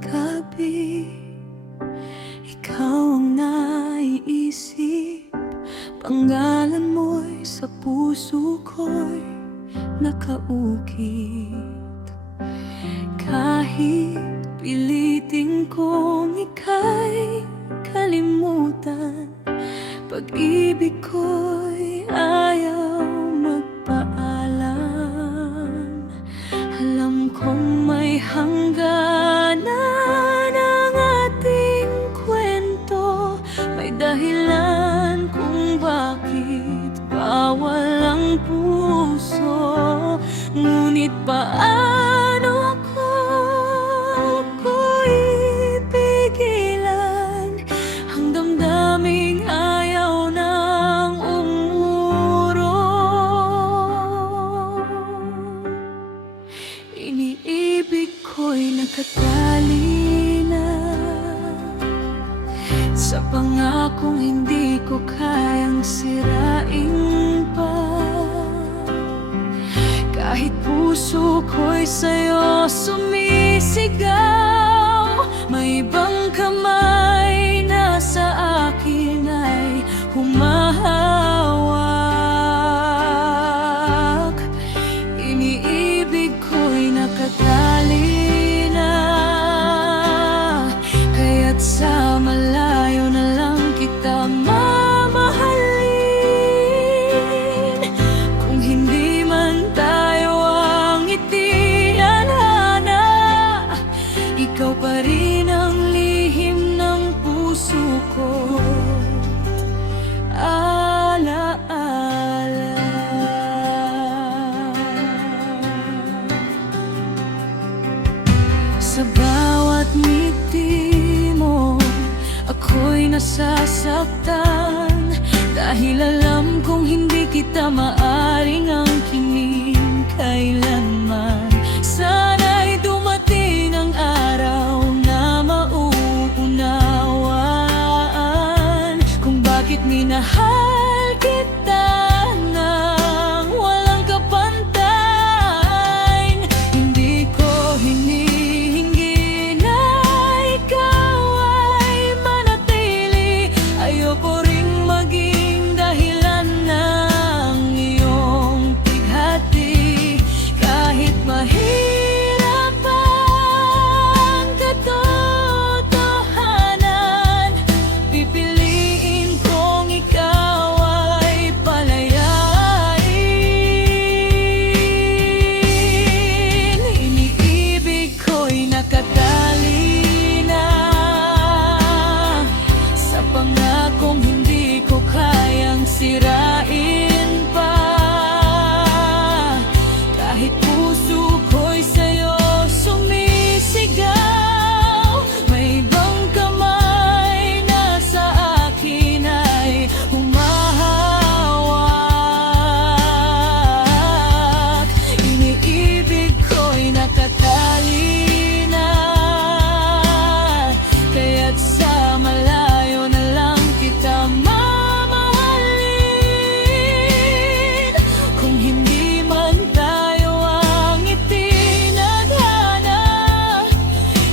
gabi, ikaw ang naiisip. Pangalan mo'y sa puso ko'y nakaukit. Kahit pilitin kong ika'y kalimutan, pag-ibig ko'y ayaw magpaalam. Alam kong may hangganan ang ating kwento, may dahilan kung bakit bawal ang puso. Ngunit paano ko ipigilan ang damdaming ayaw nang umurong? Iniibig ko'y nakatali na sa pangakong hindi ko kayang sirain pa. Kahit puso ko'y sa'yo sumisigaw, may ibang kamay na sa akin ay humahawak. Iniibig ko'y nakatali na, kaya't sa malayo na lang kita mamahalin. Kung hindi man tayo ang itinadhana, ikaw pa rin ang lihim ng puso ko. Alaala. Sa bawat ngiti mo, ako'y nasasaktan, dahil alam kong hindi kita maaring angkinin kailanman. Sana'y dumating ang araw na mauunawaan kung bakit minahal kita nang walang kapantay. Hindi ko hinihingi na ikaw ay manatili, ayoko ring maging dahilan ng iyong pighati. Kahit mahirap ang katotohanan, pipiliin kong ikaw ay palayain. Iniibig ko'y nakatali na sa pangakong hindi ko kayang sirain pa. Kahit puso ko'y sa'yo sumisigaw, may ibang kamay na sa akin ay humahawak. Iniibig ko'y nakatali na, kaya't sa malayo na lang kita mamahalin. Kung hindi man tayo ang itinadhana,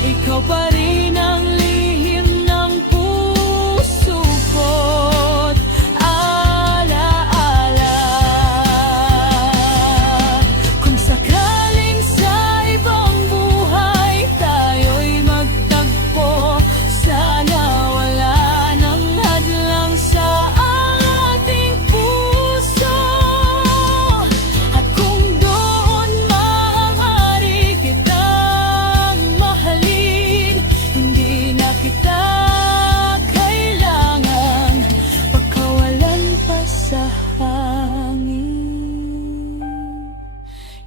ikaw pa rin ang lihim ng puso ko't alaala. Kung sakaling sa ibang buhay tayo'y magtagpo, sana wala nang hadlang sa ating puso. At kung doon maaari kitang mahalin, hindi na kita kailangang pagkawalan pa sa hangin.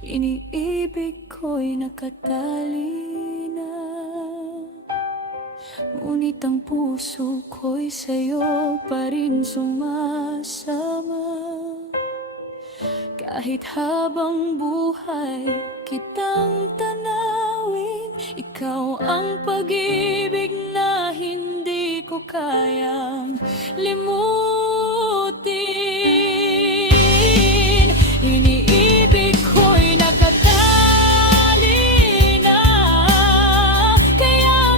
Iniibig ko'y nakatali na, ngunit ang puso ko'y sa'yo pa rin sumasama. Kahit habang buhay kitang tanawin, ikaw ang pag-ibig na hindi ko kayang limutin. Iniibig ko'y nakatali na, kaya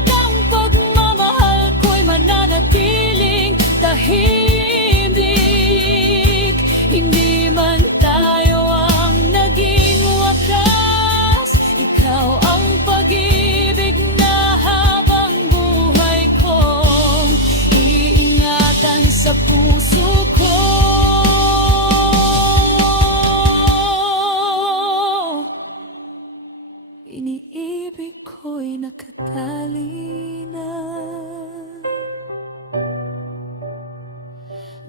halina.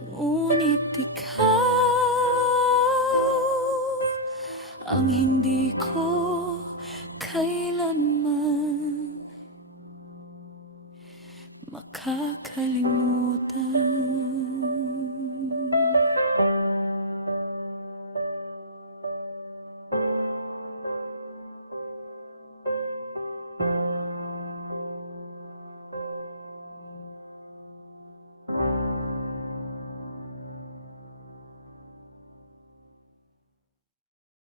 Ngunit ikaw ang hindi ko kailanman makakalimutan.